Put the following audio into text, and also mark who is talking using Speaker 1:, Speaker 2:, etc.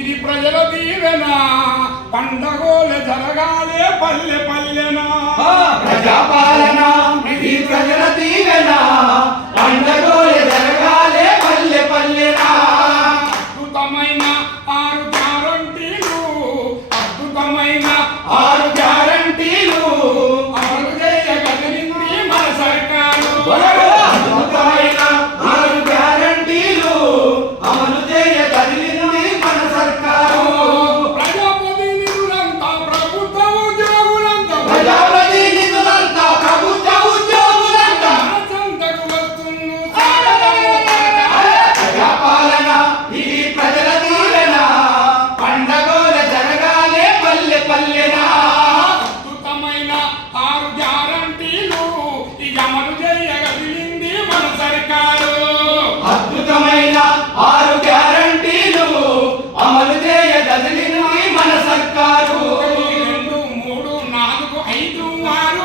Speaker 1: ఇది ప్రజల దీవెన పండగోల జరగాలే పల్లె పల్లెన
Speaker 2: ప్రజాపాలన ఇది ప్రజల దీవెన పండగోల జరగాలే పల్లె పల్లెనా
Speaker 1: అద్భుతమైన ఆరు గ్యారంటీలు అద్భుతమైన ఆరు ఆరు గ్యారంటీలు ఇక అమలు చేయగలిగింది మన సర్కారు
Speaker 2: అద్భుతమైన ఆరు గ్యారంటీలు అమలు చేయగలిగింది మన సర్కారు
Speaker 1: రెండు మూడు నాలుగు ఐదు ఆరు